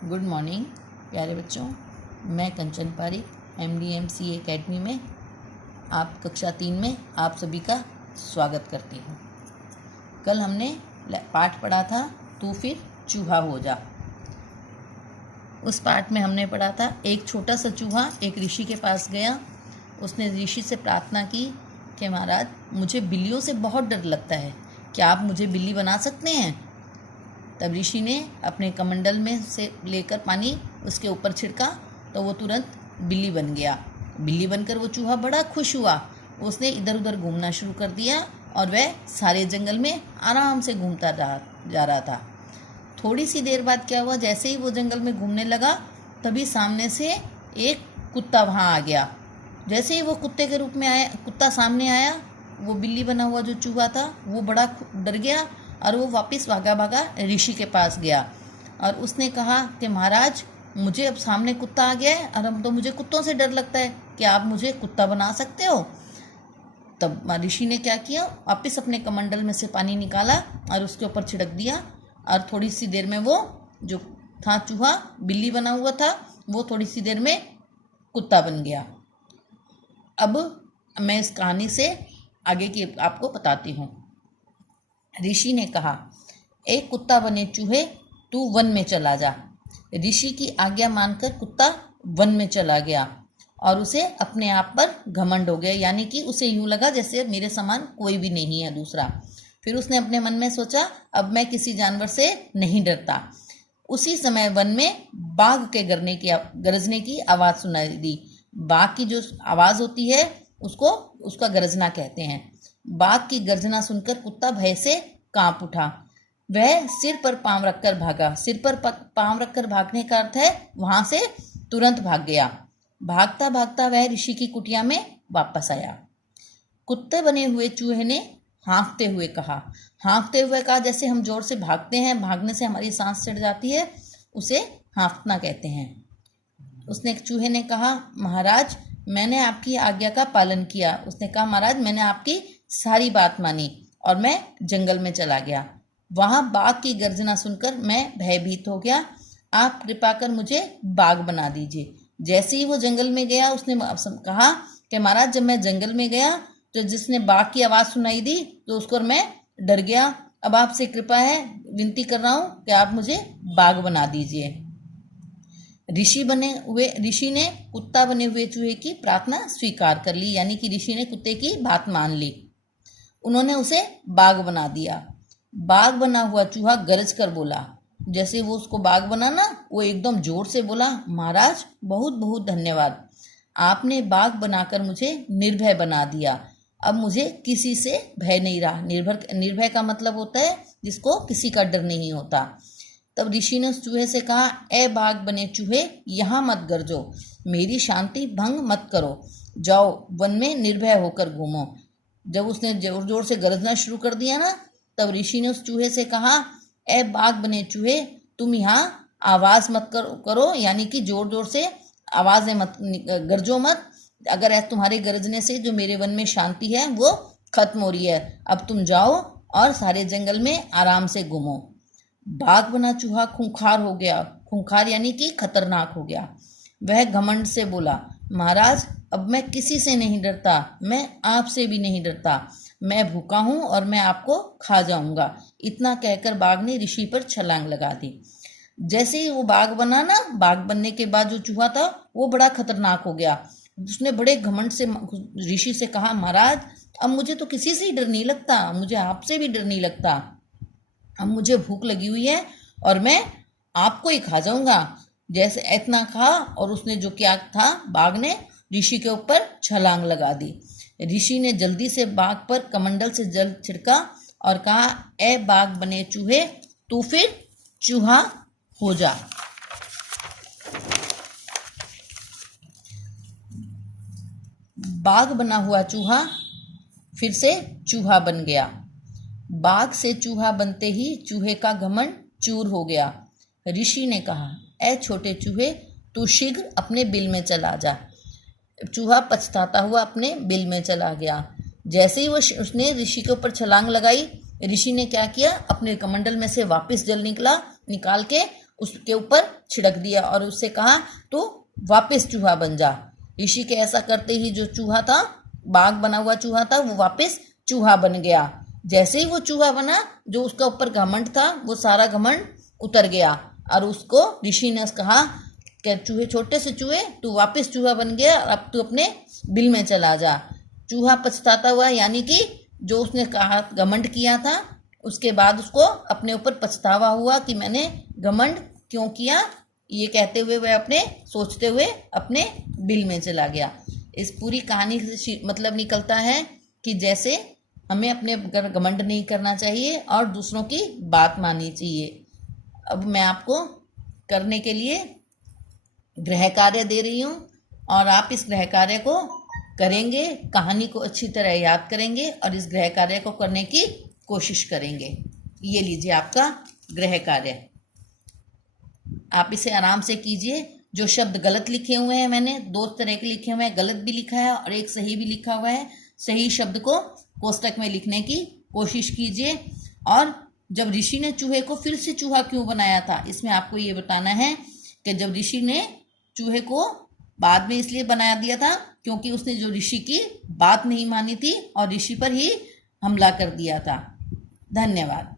Good morning प्यारे बच्चों। मैं कंचन पारिक MDMC एकेडमी में आप कक्षा 3 में आप सभी का स्वागत करती हूँ। कल हमने पाठ पढ़ा था तू फिर चूहा हो जा। उस पाठ में हमने पढ़ा था एक छोटा सा चूहा एक ऋषि के पास गया। उसने ऋषि से प्रार्थना की कि महाराज मुझे बिल्लियों से बहुत डर लगता है, क्या आप मुझे बिल्ली बना सकते हैं। तब ऋषि ने अपने कमंडल में से लेकर पानी उसके ऊपर छिड़का तो वो तुरंत बिल्ली बन गया। बिल्ली बनकर वो चूहा बड़ा खुश हुआ। उसने इधर उधर घूमना शुरू कर दिया और वह सारे जंगल में आराम से घूमता जा रहा था। थोड़ी सी देर बाद क्या हुआ, जैसे ही वो जंगल में घूमने लगा तभी सामने से एक कुत्ता वहाँ आ गया। जैसे ही वो कुत्ते के रूप में आया, कुत्ता सामने आया, वो बिल्ली बना हुआ जो चूहा था वो बड़ा डर गया और वो वापस भागा भागा ऋषि के पास गया और उसने कहा कि महाराज मुझे अब सामने कुत्ता आ गया है और अब तो मुझे कुत्तों से डर लगता है, क्या आप मुझे कुत्ता बना सकते हो। तब ऋषि ने क्या किया, वापस अपने कमंडल में से पानी निकाला और उसके ऊपर छिड़क दिया और थोड़ी सी देर में वो जो था चूहा बिल्ली बना हुआ था वो थोड़ी सी देर में कुत्ता बन गया। अब मैं इस कहानी से आगे की आपको बताती हूँ। ऋषि ने कहा, एक कुत्ता बने चूहे तू वन में चला जा। ऋषि की आज्ञा मानकर कुत्ता वन में चला गया और उसे अपने आप पर घमंड हो गया, यानी कि उसे यूं लगा जैसे मेरे समान कोई भी नहीं है दूसरा। फिर उसने अपने मन में सोचा अब मैं किसी जानवर से नहीं डरता। उसी समय वन में बाघ के गरजने की आवाज़ सुनाई दी। बाघ की जो आवाज़ होती है उसका गरजना कहते हैं। बाघ की गर्जना सुनकर कुत्ता भय से कांप उठा। वह सिर पर पांव रखकर भागा। सिर पर पांव रखकर भागने का अर्थ है वहां से तुरंत भाग गया। भागता भागता वह ऋषि की कुटिया में वापस आया। कुत्ते बने हुए चूहे ने हाँफते हुए कहा, जैसे हम जोर से भागते हैं, भागने से हमारी सांस चढ़ जाती है, उसे हाँफना कहते हैं। उसने चूहे ने कहा, महाराज मैंने आपकी आज्ञा का पालन किया। उसने कहा, महाराज मैंने आपकी सारी बात मानी और मैं जंगल में चला गया। वहां बाघ की गर्जना सुनकर मैं भयभीत हो गया। आप कृपा कर मुझे बाघ बना दीजिए। जैसे ही वो जंगल में गया उसने कहा कि महाराज जब मैं जंगल में गया तो जिसने बाघ की आवाज़ सुनाई दी तो उसको मैं डर गया। अब आपसे कृपा है, विनती कर रहा हूँ कि आप मुझे बाघ बना दीजिए। ऋषि ने कुत्ता बने हुए चूहे की प्रार्थना स्वीकार कर ली, यानी कि ऋषि ने कुत्ते की बात मान ली। उन्होंने उसे बाघ बना दिया। बाघ बना हुआ चूहा गरज कर बोला, जैसे वो उसको बाघ बना ना, वो एकदम जोर से बोला, महाराज बहुत बहुत धन्यवाद, आपने बाघ बनाकर मुझे निर्भय बना दिया। अब मुझे किसी से भय नहीं रहा। निर्भय का मतलब होता है जिसको किसी का डर नहीं होता। तब ऋषि ने उस चूहे से कहा, ए बाघ बने चूहे यहाँ मत गरजो, मेरी शांति भंग मत करो, जाओ वन में निर्भय होकर घूमो। जब उसने जोर जोर से गरजना शुरू कर दिया ना, तब ऋषि ने उस चूहे से कहा, ए बाघ बने चूहे तुम यहाँ आवाज़ मत करो, यानी कि जोर जोर से आवाज़ें मत गरजो मत। अगर तुम्हारे गरजने से जो मेरे वन में शांति है वो खत्म हो रही है। अब तुम जाओ और सारे जंगल में आराम से घूमो। बाघ बना चूहा खूंखार हो गया। खूंखार यानी कि खतरनाक हो गया। वह घमंड से बोला, महाराज अब मैं किसी से नहीं डरता, मैं आपसे भी नहीं डरता, मैं भूखा हूं और मैं आपको खा जाऊंगा। इतना कहकर बाघ ने ऋषि पर छलांग लगा दी। जैसे ही वो बाघ बना ना, बाघ बनने के बाद जो चूहा था वो बड़ा खतरनाक हो गया। उसने बड़े घमंड से ऋषि से कहा, महाराज अब मुझे तो किसी से ही डर नहीं लगता, मुझे आपसे भी डर नहीं लगता। अब मुझे भूख लगी हुई है और मैं आपको ही खा जाऊंगा। जैसे इतना कहा और उसने जो क्या था, बाघ ने ऋषि के ऊपर छलांग लगा दी। ऋषि ने जल्दी से बाघ पर कमंडल से जल छिड़का और कहा, ए बाघ बने चूहे तू फिर चूहा हो जा। बाघ बना हुआ चूहा फिर से चूहा बन गया। बाघ से चूहा बनते ही चूहे का घमंड चूर हो गया। ऋषि ने कहा, ए छोटे चूहे तू शीघ्र अपने बिल में चला जा। चूहा पछताता हुआ अपने बिल में चला गया। जैसे ही उसने ऋषि के ऊपर छलांग लगाई, ऋषि ने क्या किया, अपने कमंडल में से वापस जल निकाल के उसके ऊपर छिड़क दिया और उससे कहा तो वापस चूहा बन जा। ऋषि के ऐसा करते ही जो चूहा था, बाघ बना हुआ चूहा था, वो वापस चूहा बन गया। जैसे ही वो चूहा बना, जो उसका ऊपर घमंड था वो सारा घमंड उतर गया और उसको ऋषि ने कहा कि चूहे, छोटे से चूहे, तू वापस चूहा बन गया, अब तू अपने बिल में चला जा। चूहा पछताता हुआ, यानी कि जो उसने कहा घमंड किया था, उसके बाद उसको अपने ऊपर पछतावा हुआ कि मैंने घमंड क्यों किया, ये कहते हुए वह अपने सोचते हुए अपने बिल में चला गया। इस पूरी कहानी से मतलब निकलता है कि जैसे हमें अपने घमंड नहीं करना चाहिए और दूसरों की बात माननी चाहिए। अब मैं आपको करने के लिए गृह कार्य दे रही हूँ और आप इस गृह कार्य को करेंगे, कहानी को अच्छी तरह याद करेंगे और इस गृह कार्य को करने की कोशिश करेंगे। ये लीजिए आपका गृह कार्य, आप इसे आराम से कीजिए। जो शब्द गलत लिखे हुए हैं, मैंने 2 तरह के लिखे हुए हैं, गलत भी लिखा है और एक सही भी लिखा हुआ है। सही शब्द को कोष्टक में लिखने की कोशिश कीजिए। और जब ऋषि ने चूहे को फिर से चूहा क्यों बनाया था, इसमें आपको ये बताना है कि जब ऋषि ने चूहे को बाद में इसलिए बना दिया था क्योंकि उसने जो ऋषि की बात नहीं मानी थी और ऋषि पर ही हमला कर दिया था। धन्यवाद।